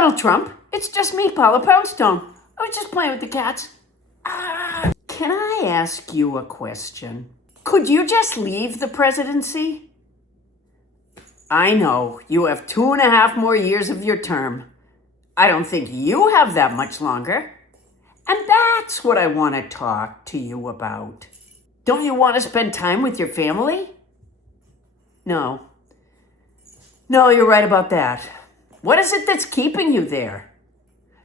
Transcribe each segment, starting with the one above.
Donald Trump. It's just me, Paula Poundstone. I was just playing with the cats. Can I ask you a question? Could you just leave the presidency? I know, you have 2.5 more years of your term. I don't think you have that much longer. And that's what I want to talk to you about. Don't you want to spend time with your family? No. No, you're right about that. What is it that's keeping you there?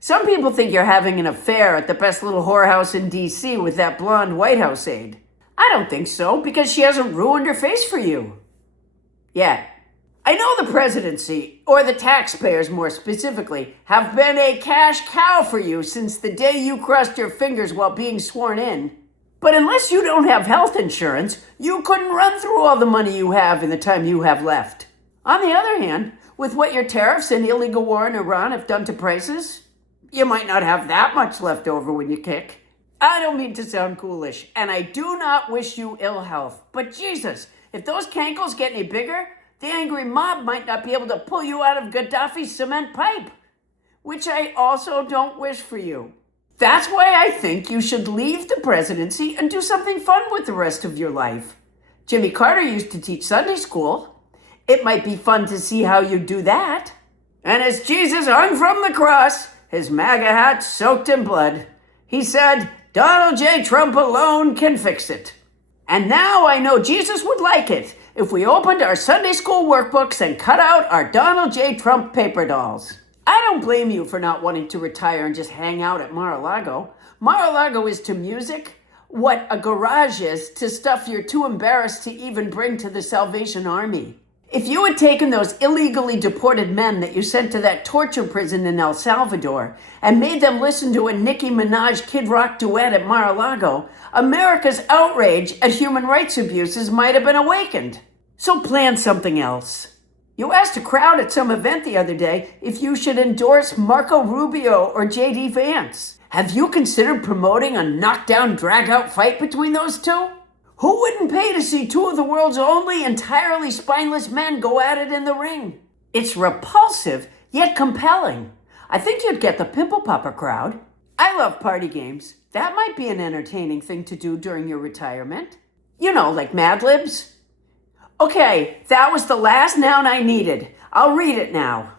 Some people think you're having an affair at the best little whorehouse in D.C. with that blonde White House aide. I don't think so, because she hasn't ruined her face for you. Yet. I know the presidency, or the taxpayers more specifically, have been a cash cow for you since the day you crossed your fingers while being sworn in. But unless you don't have health insurance, you couldn't run through all the money you have in the time you have left. On the other hand, with what your tariffs and illegal war in Iran have done to prices, you might not have that much left over when you kick. I don't mean to sound coolish, and I do not wish you ill health. But Jesus, if those Cankles get any bigger, the angry mob might not be able to pull you out of Gaddafi's cement pipe, which I also don't wish for you. That's why I think you should leave the presidency and do something fun with the rest of your life. Jimmy Carter used to teach Sunday school. It might be fun to see how you do that. And as Jesus hung from the cross, his MAGA hat soaked in blood, he said, "Donald J. Trump alone can fix it." And now I know Jesus would like it if we opened our Sunday school workbooks and cut out our Donald J. Trump paper dolls. I don't blame you for not wanting to retire and just hang out at Mar-a-Lago. Mar-a-Lago is to music what a garage is to stuff you're too embarrassed to even bring to the Salvation Army. If you had taken those illegally deported men that you sent to that torture prison in El Salvador and made them listen to a Nicki Minaj Kid Rock duet at Mar-a-Lago, America's outrage at human rights abuses might have been awakened. So plan something else. You asked a crowd at some event the other day if you should endorse Marco Rubio or J.D. Vance. Have you considered promoting a knockdown, drag-out fight between those two? Who wouldn't pay to see two of the world's only entirely spineless men go at it in the ring? It's repulsive, yet compelling. I think you'd get the pimple popper crowd. I love party games. That might be an entertaining thing to do during your retirement. You know, like Mad Libs. Okay, that was the last noun I needed. I'll read it now.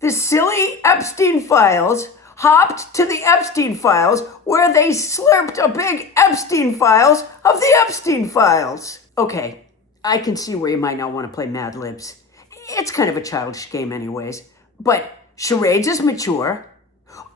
The silly Epstein files hopped to the Epstein files where they slurped a big Epstein files of the Epstein files. Okay, I can see where you might not want to play Mad Libs. It's kind of a childish game anyways. But charades is mature.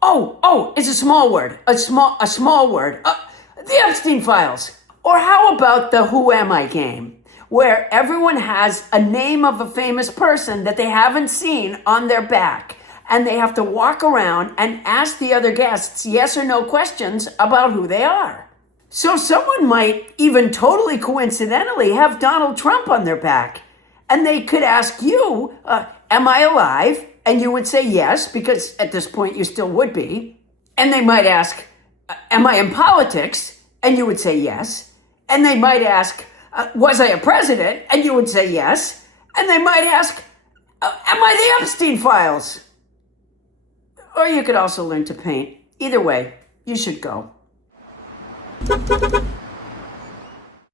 Oh, it's a small word. A small word. The Epstein files. Or how about the Who Am I game, where everyone has a name of a famous person that they haven't seen on their back, and they have to walk around and ask the other guests yes or no questions about who they are. So someone might even totally coincidentally have Donald Trump on their back, and they could ask you, am I alive? And you would say yes, because at this point you still would be. And they might ask, am I in politics? And you would say yes. And they might ask, was I a president? And you would say yes. And they might ask, am I the Epstein files? Or you could also learn to paint. Either way, you should go.